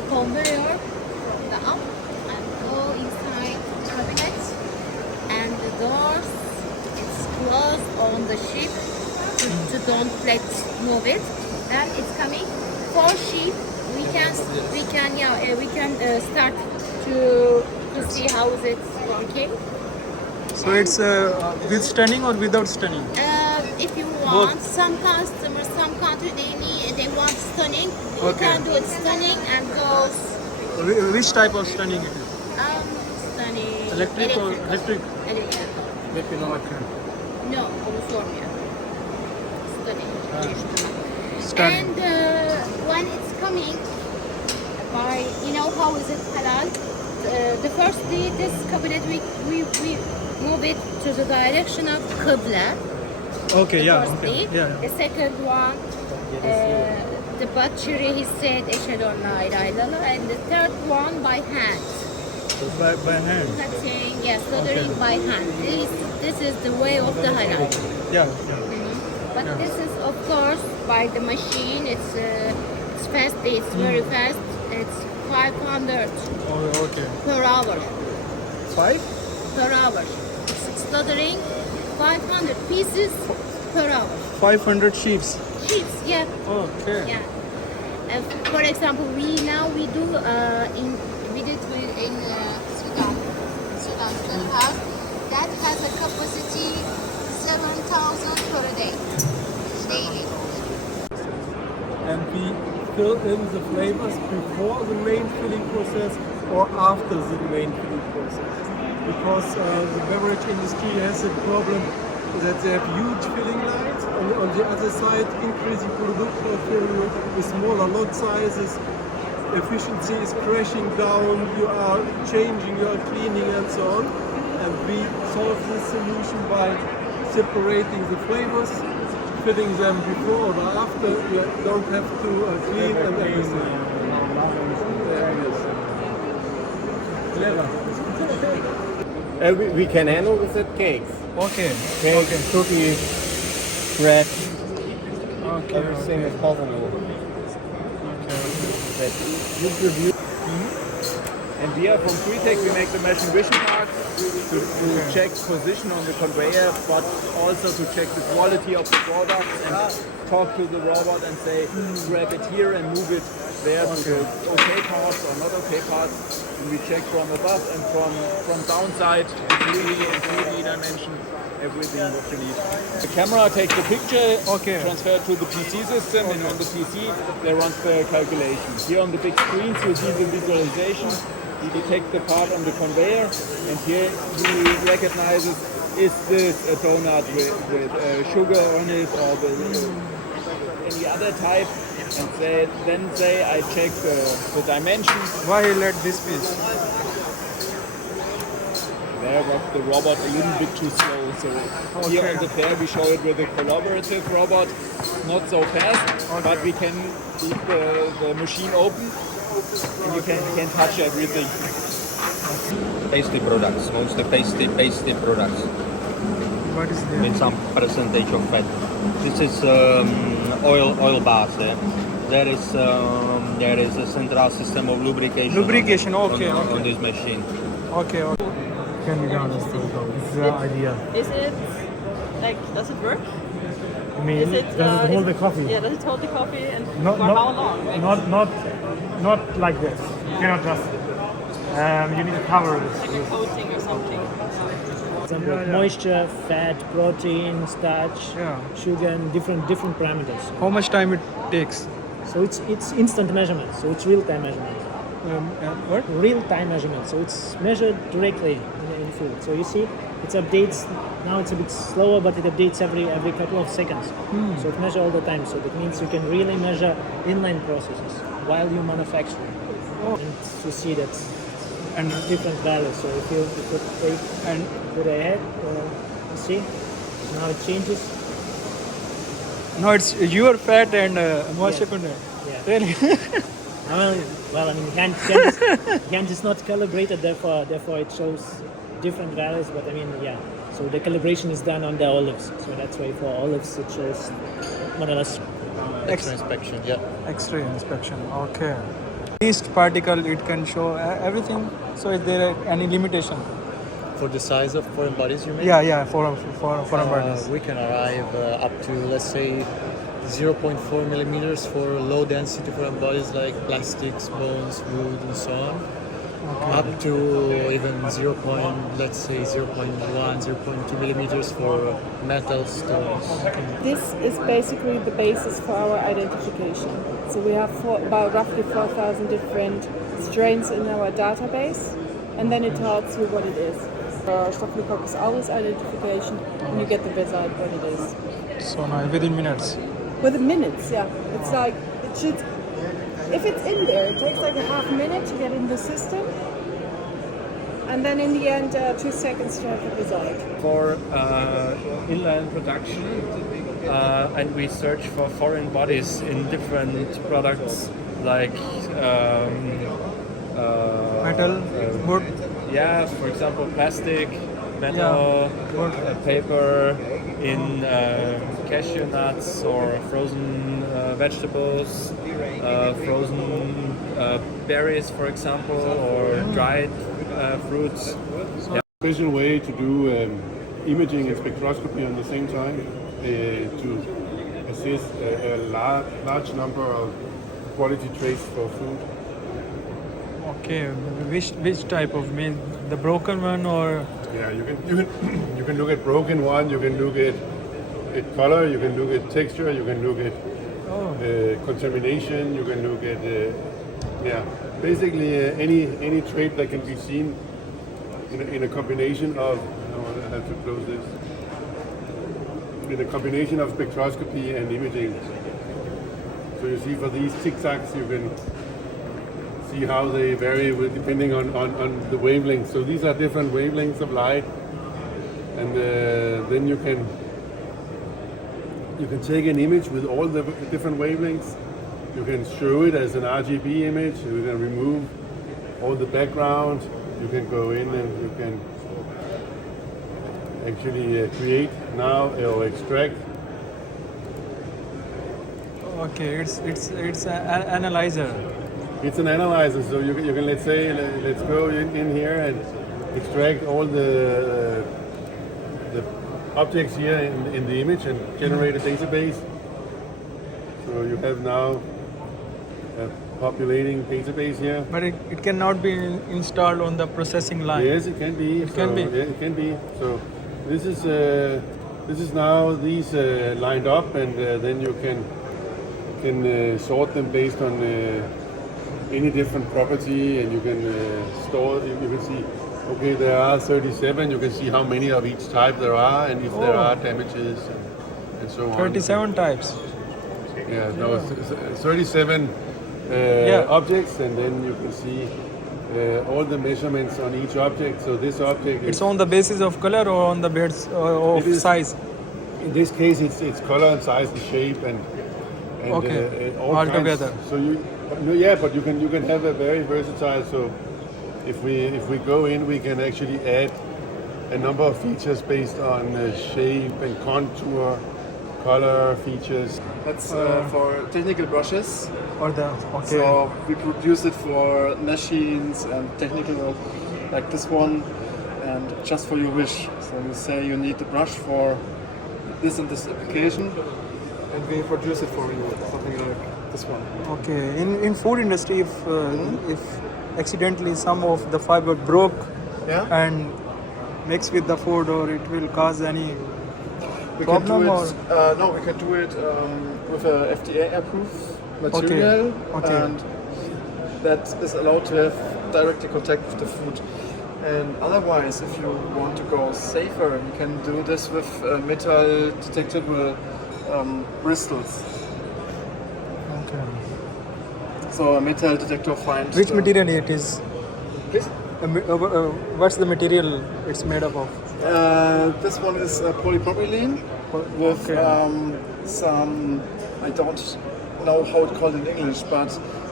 the conveyor from the up and go inside the cabinet, and the doors it's closed on the ship to don't let move it. Then it's coming for ship. We can start to see how is it working. So it's with stunning or without stunning? If you want, some customers, some country they want stunning. You can do it stunning and goes. Which type of stunning it is? Stunning. Electric or electric? Okay. No, onu sormuyor. Stunning. Stunning. And when it's coming, by how is it halal? The first day this cabinet we move it to the direction of Qibla. Okay, yeah. Okay. Yeah. The second one, the butchery he said Eşhedü la ilahe illallah, and the third one by hand. By hand. Cutting, yes, slaughtering by hand. This is the way of the halal. Yeah. But this is of course by the machine. It's fast. It's very fast. It's 500 per hour. 5? Per hour. It's slaughtering 500 pieces per hour. 500 sheeps. Sheeps, yeah. Okay. Yeah. For example, we do in Sudan house that has a capacity 7,000 per day daily. And we fill in the flavors before the main filling process or after the main filling process. Because the beverage industry has a problem that they have huge filling lines. On the other side, increasing production of filling with smaller lot sizes. Efficiency is crashing down, you are changing, you are cleaning and so on. And we solve this solution by separating the flavors, filling them before or after. You don't have to clean and everything. We can handle with it cakes. Okay. Cakes, cookies, bread, Okay. everything is possible. Good review. And we are from FoodTec, we make the machine vision parts to check position on the conveyor, but also to check the quality of the product and talk to the robot and say, grab it here and move it there to the okay parts or not okay parts. And we check from above and from downside, 3D dimension, everything what you need. The camera takes the picture, transfer it to the PC system, and on the PC they run the calculation. Here on the big screens you see the visualization. He detects the part on the conveyor, and here he recognizes, is this a donut with sugar on it or with any other type, and then I check the dimension. Why he let this piece? There was the robot a little bit too slow, so here on the fair we show it with a collaborative robot, not so fast, but we can keep the machine open and you can touch everything. Pasty products, mostly pasty products What is with there? some percentage of fat. This is oil bath. There is a central system of lubrication. Lubrication, on okay. this machine. Okay. Can be done as well. This is the idea. Is it does it work? I mean, Is it, does it hold the coffee? Yeah, does it hold the coffee and Not, for not, how long? not like this. You cannot just. You need to cover it. Like a coating or something. Moisture, fat, protein, starch, sugar, and different parameters. How much time it takes? So it's instant measurement. So it's real-time measurement. What? Real-time measurement. So it's measured directly in food. So you see, it updates. Now it's a bit slower, but it updates every couple of seconds. So it measures all the time. So that means you can really measure inline processes while you manufacture. And you see that and different values. So if you take and put ahead, you see, now it changes. No, it's your fat and moisture content. Yeah. Really? Well, I mean, hand is not calibrated, therefore it shows different values. But I mean, yeah. So the calibration is done on the olives. So that's why for olives it shows more or less Extra inspection, yeah. X-ray inspection. Okay. least particle it can show everything. So is there any limitation? For the size of foreign bodies, you mean? Yeah, for bodies. We can arrive up to, let's say, 0.4 millimeters for low density foreign bodies like plastics, bones, wood, and so on. Up to even 0. Let's say 0.1, 0.2 millimeters for metal stones. This is basically the basis for our identification. So we have about roughly 4,000 different strains in our database, and then it tells you what it is. For Staphylococcus aureus identification, and you get the result what it is. So now within minutes. Within minutes, yeah. It's like, it should, if it's in there, it takes like a half minute to get in the system, and then in the end, 2 seconds to have the result. For inland production, and we search for foreign bodies in different products like Metal, wood. yeah, for example, plastic, metal, paper, in cashew nuts or frozen vegetables, frozen berries, for example, or dried fruits. Yeah. Special way to do imaging and spectroscopy on the same time to assess a large number of quality traits for food. Okay, which type of mean the broken one or? Yeah, you can look at broken one. You can look at color. You can look at texture. You can look at contamination. You can look at basically any trait that can be seen in a combination of. I have to close this. In a combination of spectroscopy and imaging. So you see for these tic-tacs, you can see how they vary depending on the wavelength. So these are different wavelengths of light, and then you can take an image with all the different wavelengths. You can show it as an RGB image. You can remove all the background. You can go in and you can actually create now or extract. Okay, it's an analyzer. It's an analyzer, so you can let's go in here and extract all the objects here in the image and generate a database. So you have now a populating database here. But it cannot be installed on the processing line. Yes, it can be. It can be. Yeah, it can be. So this is now these lined up, and then you can sort them based on any different property, and you can store. You can see, okay, there are 37. You can see how many of each type there are, and if there are damages, and so on. 37 types. Yeah, no, 37 objects, and then you can see all the measurements on each object. So this object It's on the basis of color or on the base of size. in this case, it's color and size and shape and all together. So but you can have a very versatile. So if we go in, we can actually add a number of features based on shape and contour, color features. That's for technical brushes. Or the So we produce it for machines and technical, like this one, and just for your wish. So you say you need the brush for this and this application, and we produce it for you, something like this one. Okay, in food industry, if accidentally some of the fiber broke and mixed with the food, or it will cause any We problem, can do it. No, we can do it with a FDA approved material, and that is allowed to have directly contact with the food. And otherwise, if you want to go safer, you can do this with metal detectable bristles. Okay. So a metal detector finds Which material it is? Please? What's the material it's made up of? This one is polypropylene with some, I don't know how it's called in English, but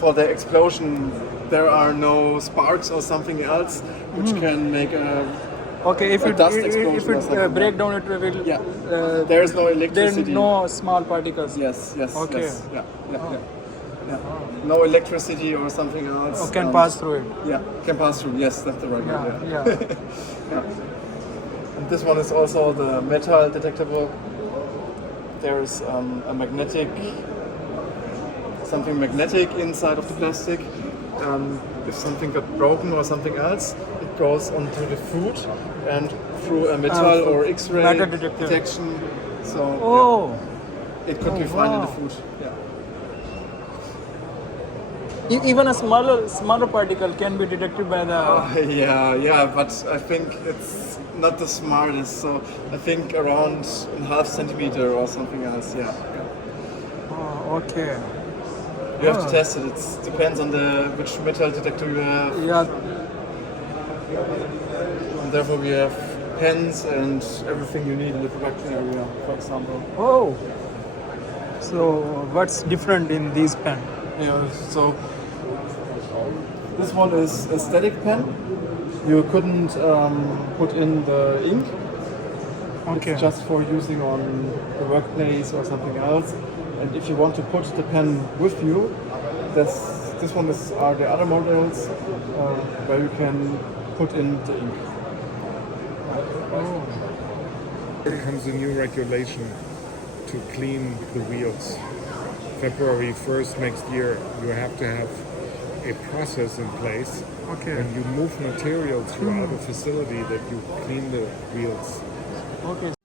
for the explosion there are no sparks or something else which can make a if it dust explosion or something. break down, it will. There is no There electricity. no small particles. Yes. Okay. Yes. Yeah. Yeah. No electricity or something else. Oh, can pass through it. Yeah, can pass through. Yes, that's the right word. Yeah. Yeah. And this one is also the metal detectable. There's a magnetic, something magnetic inside of the plastic. If something got broken or something else, it goes onto the food and through a metal or X-ray metal detector. detection. So Oh, it could be found in the food. Yeah. even a smaller particle can be detected by the. Yeah, but I think it's not the smartest. So I think around a half centimeter or something else. Yeah. Oh, okay. You have to test it. It depends on which metal detector you have. Yeah. And therefore we have pens and everything you need in the production area, for example. Oh. So what's different in these pen? Yeah, so this one is a static pen. You couldn't put in the ink. Okay. It's just for using on the workplace or something else. And if you want to put the pen with you, this one are the other models where you can put in the ink. There comes a new regulation to clean the wheels. February 1st next year, you have to have a process in place when you move material throughout a facility that you clean the wheels. Okay.